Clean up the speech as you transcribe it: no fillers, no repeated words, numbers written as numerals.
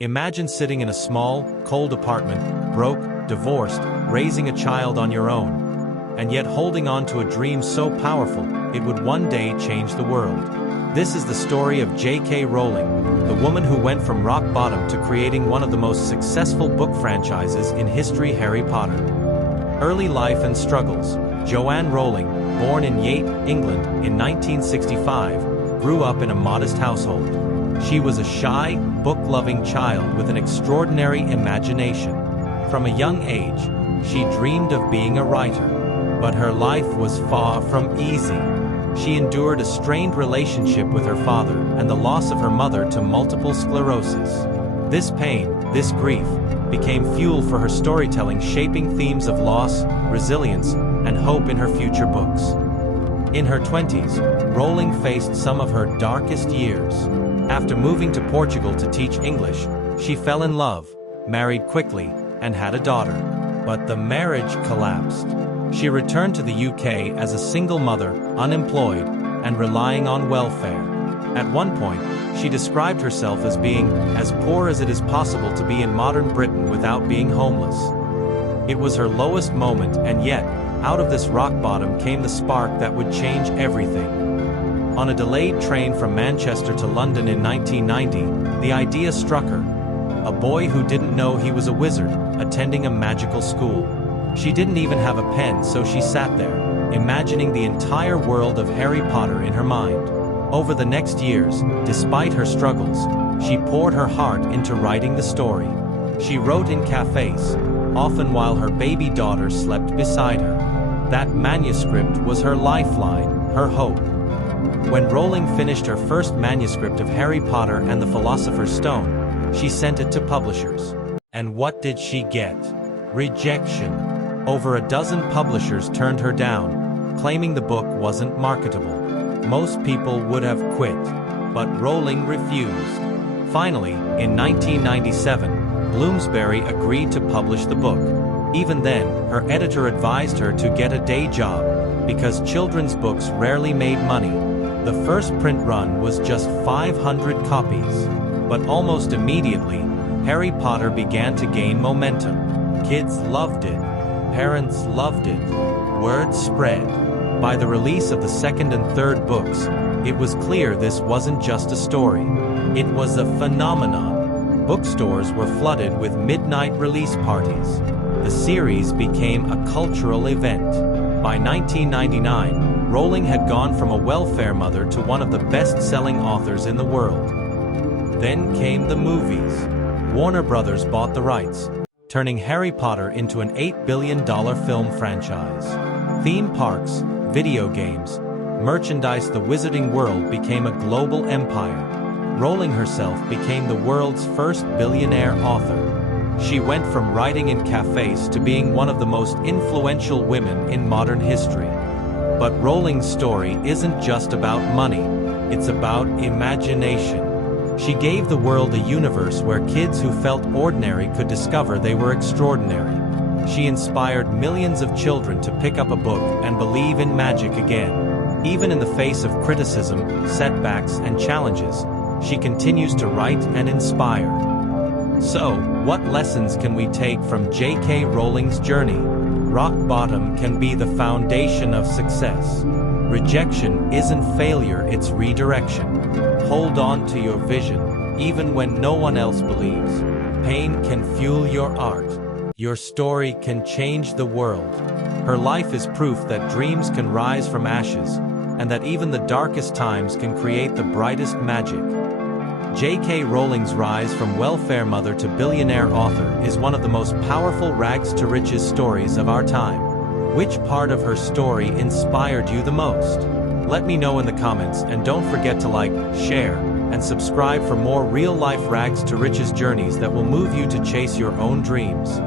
Imagine sitting in a small, cold apartment, broke, divorced, raising a child on your own, and yet holding on to a dream so powerful, it would one day change the world. This is the story of J.K. Rowling, the woman who went from rock bottom to creating one of the most successful book franchises in history, Harry Potter. Early life and struggles. Joanne Rowling, born in Yate, England, in 1965, grew up in a modest household. She was a shy, book-loving child with an extraordinary imagination. From a young age, she dreamed of being a writer, but her life was far from easy. She endured a strained relationship with her father and the loss of her mother to multiple sclerosis. This pain, this grief, became fuel for her storytelling, shaping themes of loss, resilience, and hope in her future books. In her 20s, Rowling faced some of her darkest years. After moving to Portugal to teach English, she fell in love, married quickly, and had a daughter. But the marriage collapsed. She returned to the UK as a single mother, unemployed, and relying on welfare. At one point, she described herself as being as poor as it is possible to be in modern Britain without being homeless. It was her lowest moment, and yet, out of this rock bottom came the spark that would change everything. On a delayed train from Manchester to London in 1990, the idea struck her. A boy who didn't know he was a wizard, attending a magical school. She didn't even have a pen, so she sat there, imagining the entire world of Harry Potter in her mind. Over the next years, despite her struggles, she poured her heart into writing the story. She wrote in cafes, often while her baby daughter slept beside her. That manuscript was her lifeline, her hope. When Rowling finished her first manuscript of Harry Potter and the Philosopher's Stone, she sent it to publishers. And what did she get? Rejection. Over a dozen publishers turned her down, claiming the book wasn't marketable. Most people would have quit, but Rowling refused. Finally, in 1997, Bloomsbury agreed to publish the book. Even then, her editor advised her to get a day job, because children's books rarely made money. The first print run was just 500 copies. But almost immediately, Harry Potter began to gain momentum. Kids loved it. Parents loved it. Word spread. By the release of the second and third books, it was clear this wasn't just a story. It was a phenomenon. Bookstores were flooded with midnight release parties. The series became a cultural event. By 1999, Rowling had gone from a welfare mother to one of the best-selling authors in the world. Then came the movies. Warner Brothers bought the rights, turning Harry Potter into an $8 billion film franchise. Theme parks, video games, merchandise, the wizarding world became a global empire. Rowling herself became the world's first billionaire author. She went from writing in cafes to being one of the most influential women in modern history. But Rowling's story isn't just about money, it's about imagination. She gave the world a universe where kids who felt ordinary could discover they were extraordinary. She inspired millions of children to pick up a book and believe in magic again. Even in the face of criticism, setbacks, and challenges, she continues to write and inspire. So, what lessons can we take from J.K. Rowling's journey? Rock bottom can be the foundation of success. Rejection isn't failure, it's redirection. Hold on to your vision, even when no one else believes. Pain can fuel your art. Your story can change the world. Her life is proof that dreams can rise from ashes, and that even the darkest times can create the brightest magic. J.K. Rowling's rise from welfare mother to billionaire author is one of the most powerful rags-to-riches stories of our time. Which part of her story inspired you the most? Let me know in the comments, and don't forget to like, share, and subscribe for more real-life rags-to-riches journeys that will move you to chase your own dreams.